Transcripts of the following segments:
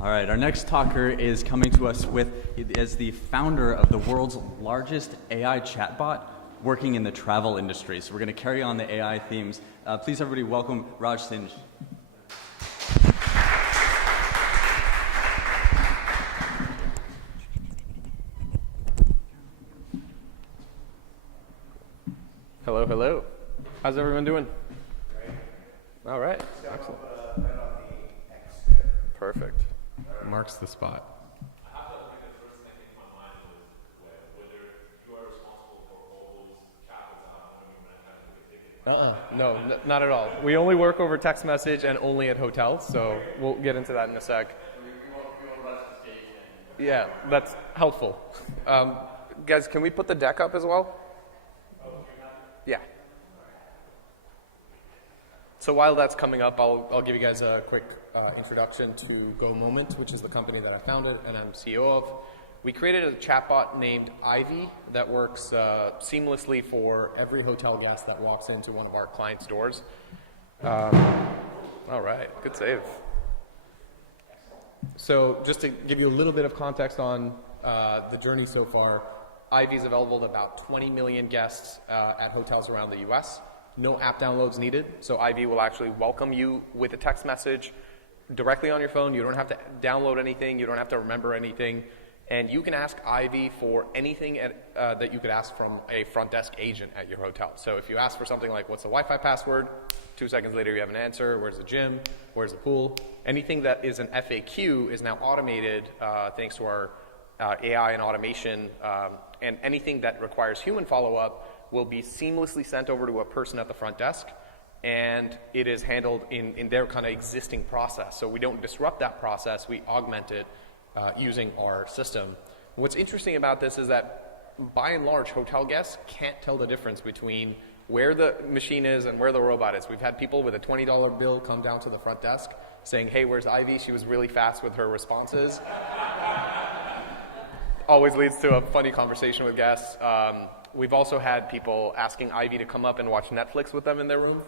All right, our next talker is coming to us as the founder of the world's largest AI chatbot working in the travel industry. So we're going to carry on the AI themes. Please, everybody, welcome Raj Singh. Hello, hello. How's everyone doing? All right. Excellent. Perfect. Marks the spot. I have to think the first thing that came to my mind was whether you are responsible for all those chatbots that have when I kind of take a ticket. No, not at all. We only work over text message and only at hotels, so we'll get into that in a sec. Yeah, that's helpful. Guys, can we put the deck up as well? Yeah. So while that's coming up, I'll give you guys a quick introduction to Go Moment, which is the company that I founded and I'm CEO of. We created a chatbot named Ivy that works seamlessly for every hotel guest that walks into one of our clients' doors. All right, good save. So just to give you a little bit of context on the journey so far, Ivy is available to about 20 million guests at hotels around the US. No app downloads needed, so Ivy will actually welcome you with a text message directly on your phone. You don't have to download anything, you don't have to remember anything, and you can ask Ivy for anything that you could ask from a front desk agent at your hotel. So if you ask for something like, what's the Wi-Fi password? 2 seconds later you have an answer. Where's the gym? Where's the pool? Anything that is an FAQ is now automated thanks to our AI and automation, and anything that requires human follow-up will be seamlessly sent over to a person at the front desk, and it is handled in their kind of existing process. So we don't disrupt that process, we augment it using our system. What's interesting about this is that by and large, hotel guests can't tell the difference between where the machine is and where the robot is. We've had people with a $20 bill come down to the front desk saying, hey, where's Ivy? She was really fast with her responses. Always leads to a funny conversation with guests. We've also had people asking Ivy to come up and watch Netflix with them in their room.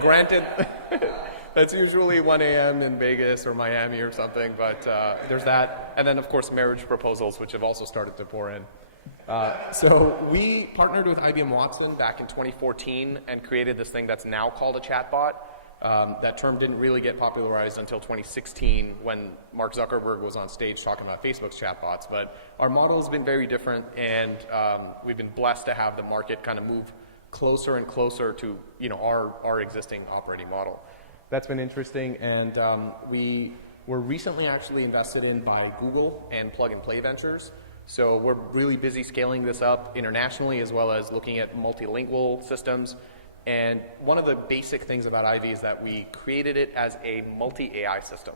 Granted, that's usually 1 a.m. in Vegas or Miami or something, but there's that. And then, of course, marriage proposals, which have also started to pour in. So we partnered with IBM Watson back in 2014 and created this thing that's now called a chatbot. That term didn't really get popularized until 2016 when Mark Zuckerberg was on stage talking about Facebook's chatbots. But our model has been very different, and we've been blessed to have the market kind of move closer and closer to our existing operating model. That's been interesting, and we were recently actually invested in by Google and Plug and Play Ventures. So we're really busy scaling this up internationally as well as looking at multilingual systems. And one of the basic things about Ivy is that we created it as a multi-AI system.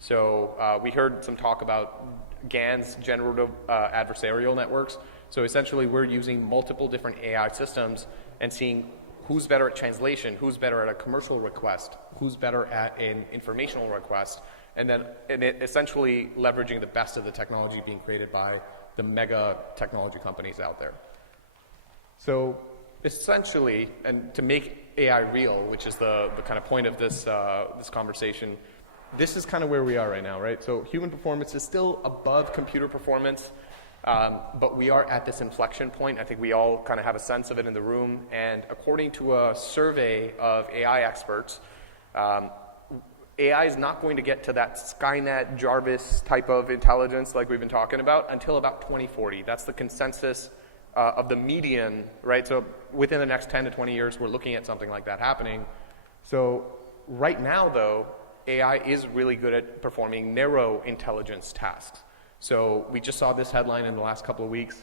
So we heard some talk about GANs, generative adversarial networks. So essentially we're using multiple different AI systems and seeing who's better at translation, who's better at a commercial request, who's better at an informational request, and essentially leveraging the best of the technology being created by the mega technology companies out there. So essentially, and to make AI real, which is the kind of point of this conversation, this is kind of where we are right now, right? So human performance is still above computer performance, but we are at this inflection point. I think we all kind of have a sense of it in the room, and according to a survey of AI experts, AI is not going to get to that Skynet, Jarvis type of intelligence like we've been talking about until about 2040. That's the consensus of the median, right? So within the next 10 to 20 years, we're looking at something like that happening. So right now, though, AI is really good at performing narrow intelligence tasks. So we just saw this headline in the last couple of weeks.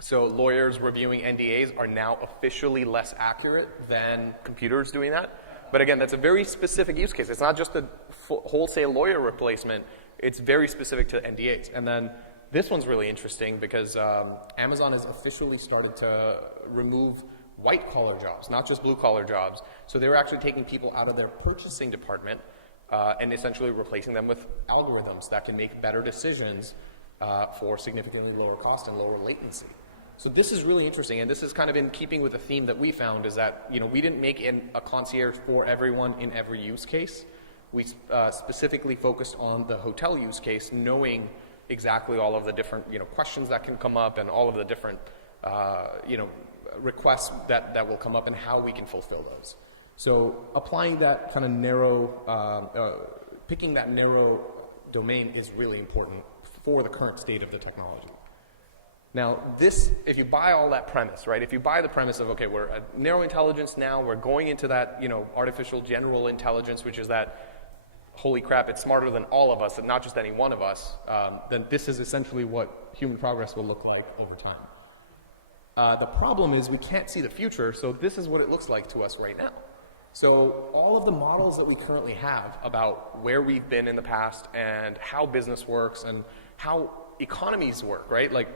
So lawyers reviewing NDAs are now officially less accurate than computers doing that. But again, that's a very specific use case. It's not just a wholesale lawyer replacement. It's very specific to NDAs. And then this one's really interesting because Amazon has officially started to remove white-collar jobs, not just blue-collar jobs. So they're actually taking people out of their purchasing department and essentially replacing them with algorithms that can make better decisions for significantly lower cost and lower latency. So this is really interesting, and this is kind of in keeping with the theme that we found is that we didn't make a concierge for everyone in every use case. We specifically focused on the hotel use case, knowing exactly all of the different questions that can come up and all of the different requests that will come up and how we can fulfill those. So applying that kind of narrow, picking that narrow domain is really important for the current state of the technology. Now, this, if you buy all that premise, right? If you buy the premise of, okay, we're at narrow intelligence now, we're going into that, artificial general intelligence, which is that, holy crap, it's smarter than all of us and not just any one of us, then this is essentially what human progress will look like over time. The problem is we can't see the future, so this is what it looks like to us right now. So all of the models that we currently have about where we've been in the past and how business works and how economies work, right? Like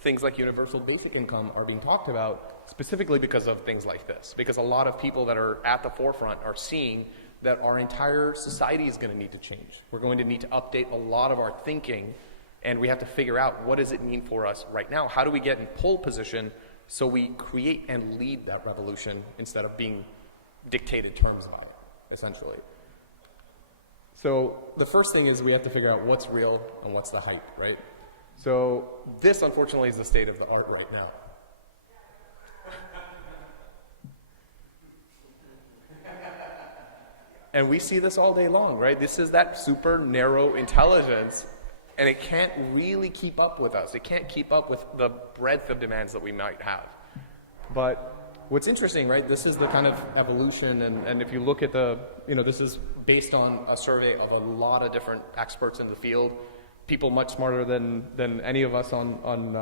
things like universal basic income are being talked about specifically because of things like this. Because a lot of people that are at the forefront are seeing that our entire society is going to need to change. We're going to need to update a lot of our thinking, and we have to figure out what does it mean for us right now? How do we get in pole position so we create and lead that revolution instead of being dictated terms about it, essentially. So the first thing is we have to figure out what's real and what's the hype, right? So this, unfortunately, is the state of the art right now. And we see this all day long, right? This is that super narrow intelligence, and it can't really keep up with us. It can't keep up with the breadth of demands that we might have. But what's interesting, right, this is the kind of evolution, and if you look at the, this is based on a survey of a lot of different experts in the field, people much smarter than any of us in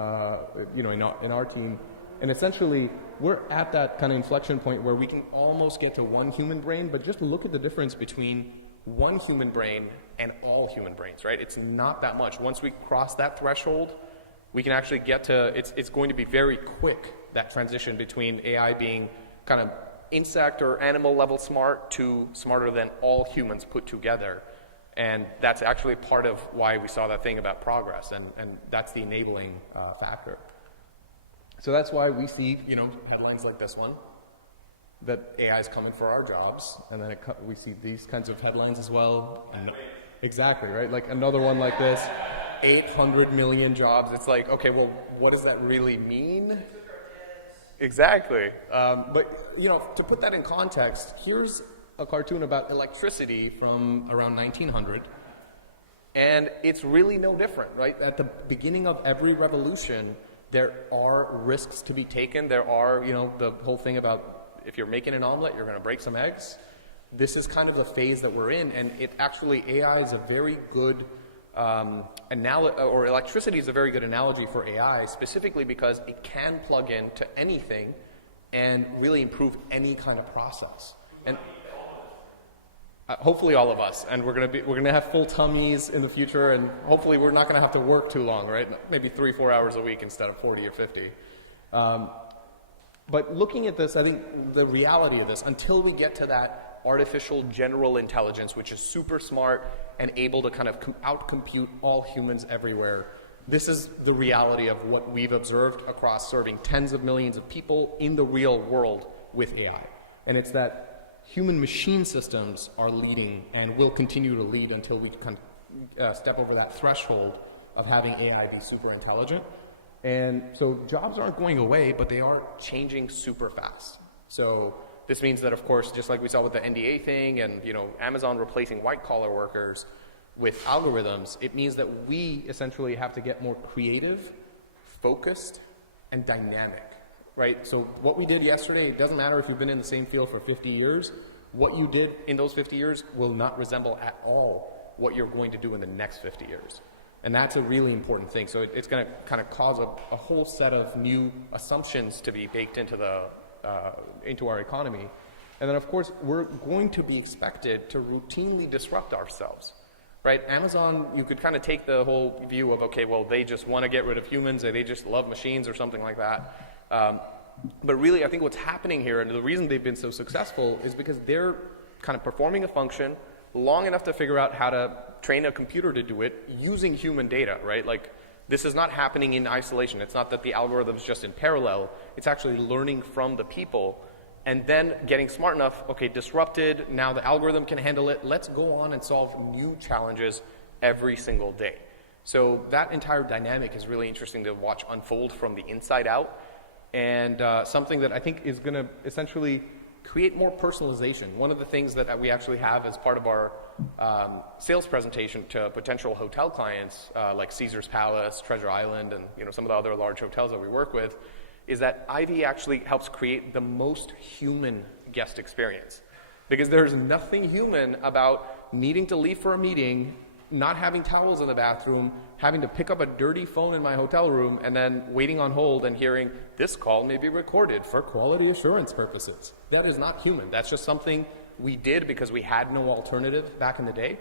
our team. And essentially, we're at that kind of inflection point where we can almost get to one human brain, but just look at the difference between one human brain and all human brains, right? It's not that much. Once we cross that threshold, we can actually get to, it's going to be very quick, that transition between AI being kind of insect or animal level smart to smarter than all humans put together. And that's actually part of why we saw that thing about progress, and that's the enabling factor. So that's why we see, headlines like this one, that AI is coming for our jobs, and then we see these kinds of headlines as well. And exactly, right? Like another one like this, 800 million jobs. It's like, okay, well, what does that really mean? Exactly. But, to put that in context, here's a cartoon about electricity from around 1900, and it's really no different, right? At the beginning of every revolution, there are risks to be taken. There are, the whole thing about if you're making an omelet, you're going to break some eggs. This is kind of the phase that we're in, and AI is a very good or electricity is a very good analogy for AI, specifically because it can plug into anything and really improve any kind of process. And hopefully all of us, and we're going to have full tummies in the future, and hopefully we're not going to have to work too long, right? Maybe 3-4 hours a week instead of 40 or 50. But looking at this, I think the reality of this, until we get to that artificial general intelligence, which is super smart and able to kind of outcompute all humans everywhere, this is the reality of what we've observed across serving tens of millions of people in the real world with AI. And it's that human-machine systems are leading and will continue to lead until we can step over that threshold of having AI be super intelligent. And so jobs aren't going away, but they are changing super fast. So this means that, of course, just like we saw with the NDA thing and Amazon replacing white-collar workers with algorithms, it means that we essentially have to get more creative, focused, and dynamic. Right? So what we did yesterday, it doesn't matter if you've been in the same field for 50 years, what you did in those 50 years will not resemble at all what you're going to do in the next 50 years. And that's a really important thing. So it's going to kind of cause a whole set of new assumptions to be baked into our economy. And then, of course, we're going to be expected to routinely disrupt ourselves. Right? Amazon, you could kind of take the whole view of, okay, well, they just want to get rid of humans, or they just love machines or something like that. But really, I think what's happening here, and the reason they've been so successful, is because they're kind of performing a function long enough to figure out how to train a computer to do it using human data, right? Like, this is not happening in isolation. It's not that the algorithm's just in parallel. It's actually learning from the people and then getting smart enough, okay, disrupted, now the algorithm can handle it, let's go on and solve new challenges every single day. So that entire dynamic is really interesting to watch unfold from the inside out, and something that I think is going to essentially create more personalization. One of the things that we actually have as part of our sales presentation to potential hotel clients, like Caesar's Palace, Treasure Island, and some of the other large hotels that we work with, is that Ivy actually helps create the most human guest experience. Because there's nothing human about needing to leave for a meeting, not having towels in the bathroom, having to pick up a dirty phone in my hotel room, and then waiting on hold and hearing, this call may be recorded for quality assurance purposes. That is not human. That's just something we did because we had no alternative back in the day.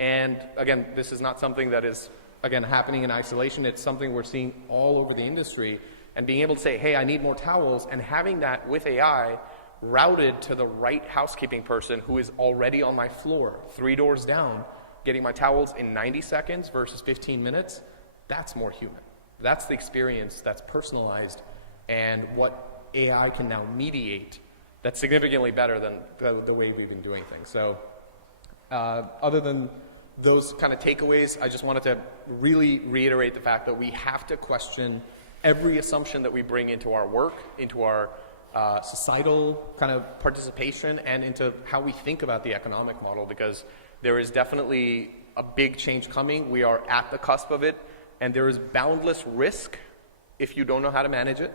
And again, this is not something that is, again, happening in isolation. It's something we're seeing all over the industry. And being able to say, hey, I need more towels, and having that with AI routed to the right housekeeping person who is already on my floor, 3 doors down, getting my towels in 90 seconds versus 15 minutes, that's more human. That's the experience that's personalized, and what AI can now mediate that's significantly better than the way we've been doing things. So other than those kind of takeaways, I just wanted to really reiterate the fact that we have to question every assumption that we bring into our work, into our societal kind of participation, and into how we think about the economic model, because there is definitely a big change coming. We are at the cusp of it, and there is boundless risk if you don't know how to manage it.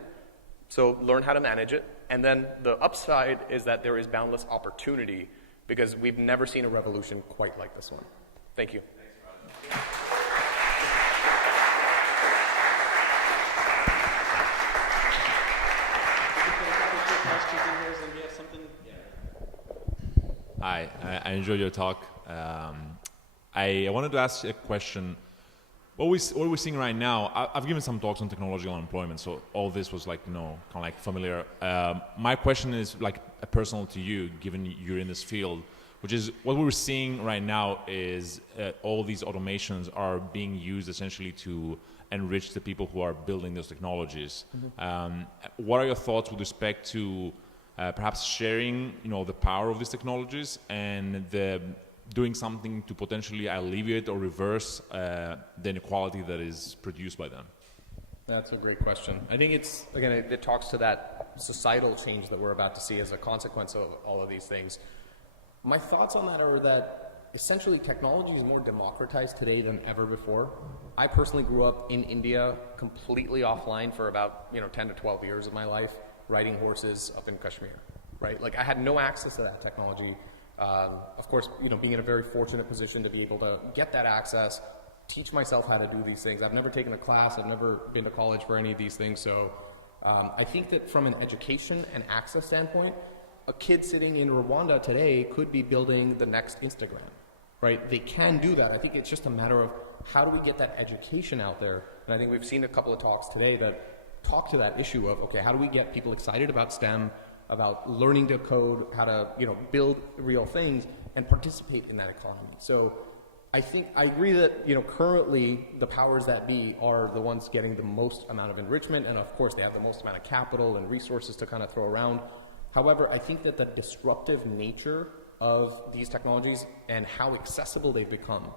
So learn how to manage it. And then the upside is that there is boundless opportunity, because we've never seen a revolution quite like this one. Thank you. Hi, I enjoyed your talk. I wanted to ask you a question. What we're seeing right now, I've given some talks on technological unemployment, so all this was like, kind of like familiar. My question is like personal to you, given you're in this field, which is what we're seeing right now is all these automations are being used essentially to enrich the people who are building those technologies. Mm-hmm. What are your thoughts with respect to perhaps sharing, the power of these technologies and doing something to potentially alleviate or reverse the inequality that is produced by them? That's a great question. I think it talks to that societal change that we're about to see as a consequence of all of these things. My thoughts on that are that essentially technology is more democratized today than ever before. I personally grew up in India completely offline for about 10 to 12 years of my life, riding horses up in Kashmir, right? Like I had no access to that technology. Of course, being in a very fortunate position to be able to get that access, teach myself how to do these things. I've never taken a class, I've never been to college for any of these things. So I think that from an education and access standpoint, a kid sitting in Rwanda today could be building the next Instagram, right? They can do that. I think it's just a matter of how do we get that education out there? And I think we've seen a couple of talks today that talk to that issue of, okay, how do we get people excited about STEM, about learning to code, how to build real things and participate in that economy. So I agree that currently the powers that be are the ones getting the most amount of enrichment, and of course they have the most amount of capital and resources to kind of throw around. However, I think that the disruptive nature of these technologies and how accessible they've become,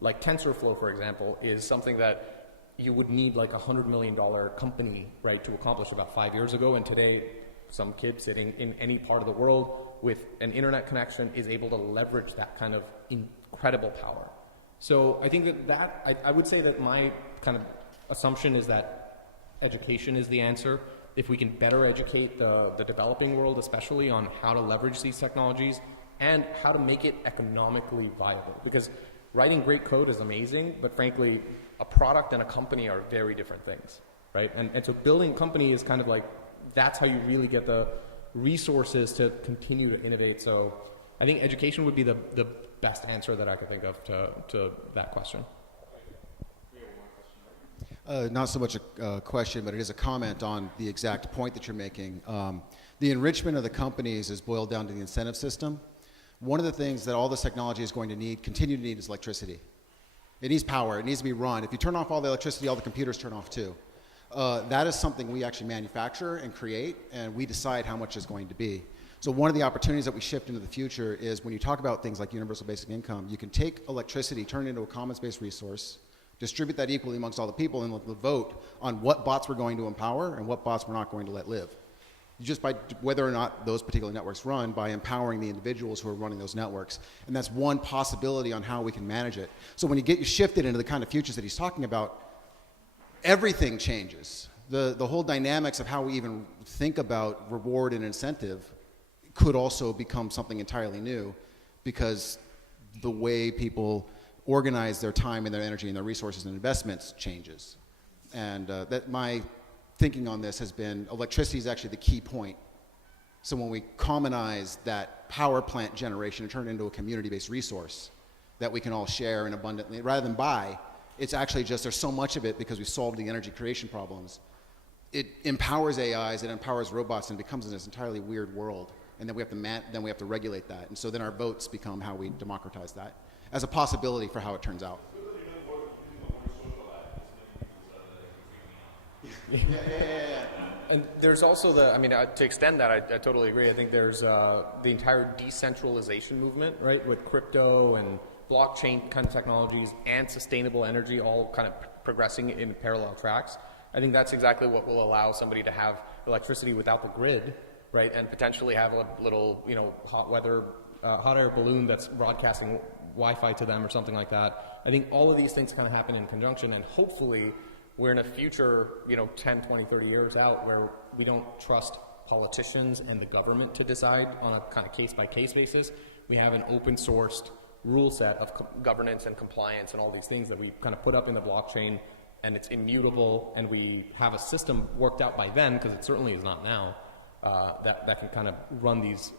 like TensorFlow, for example, is something that you would need like $100 million company, right, to accomplish about 5 years ago, and today some kid sitting in any part of the world with an internet connection is able to leverage that kind of incredible power. So I think that I would say that my kind of assumption is that education is the answer. If we can better educate the developing world, especially on how to leverage these technologies and how to make it economically viable. Because writing great code is amazing, but frankly, a product and a company are very different things, right? And so building a company is kind of like, that's how you really get the resources to continue to innovate. So I think education would be the best answer that I could think of to that question. Not so much a question, but it is a comment on the exact point that you're making. The enrichment of the companies is boiled down to the incentive system. One of the things that all this technology is going to continue to need is electricity. It needs power. It needs to be run. If you turn off all the electricity, all the computers turn off too. That is something we actually manufacture and create, and we decide how much is going to be. So one of the opportunities that we shift into the future is when you talk about things like universal basic income, you can take electricity, turn it into a commons-based resource, distribute that equally amongst all the people, and vote on what bots we're going to empower and what bots we're not going to let live. Just by whether or not those particular networks run, by empowering the individuals who are running those networks. And that's one possibility on how we can manage it. So when you get shifted into the kind of futures that he's talking about, everything changes. The whole dynamics of how we even think about reward and incentive could also become something entirely new, because the way people organize their time and their energy and their resources and investments changes. And that my thinking on this has been electricity is actually the key point. So when we commonize that power plant generation and turn it into a community-based resource that we can all share and abundantly, rather than buy, it's actually just there's so much of it because we solved the energy creation problems. It empowers AIs, it empowers robots, and it becomes this entirely weird world. And then we have to regulate that. And so then our votes become how we democratize that as a possibility for how it turns out. And there's also to extend that, I totally agree. I think there's the entire decentralization movement, right, with crypto and blockchain kind of technologies and sustainable energy all kind of progressing in parallel tracks. I think that's exactly what will allow somebody to have electricity without the grid, right, and potentially have a little, hot air balloon that's broadcasting Wi-Fi to them or something like that. I think all of these things kind of happen in conjunction, and hopefully we're in a future, 10, 20, 30 years out where we don't trust politicians and the government to decide on a kind of case-by-case basis. We have an open-sourced rule set of governance and compliance and all these things that we kind of put up in the blockchain, and it's immutable, and we have a system worked out by then, because it certainly is not now, that can kind of run these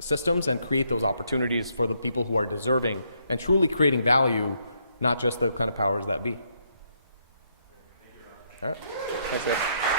systems and create those opportunities for the people who are deserving and truly creating value, not just the kind of powers that be. All right. Thanks, Dave.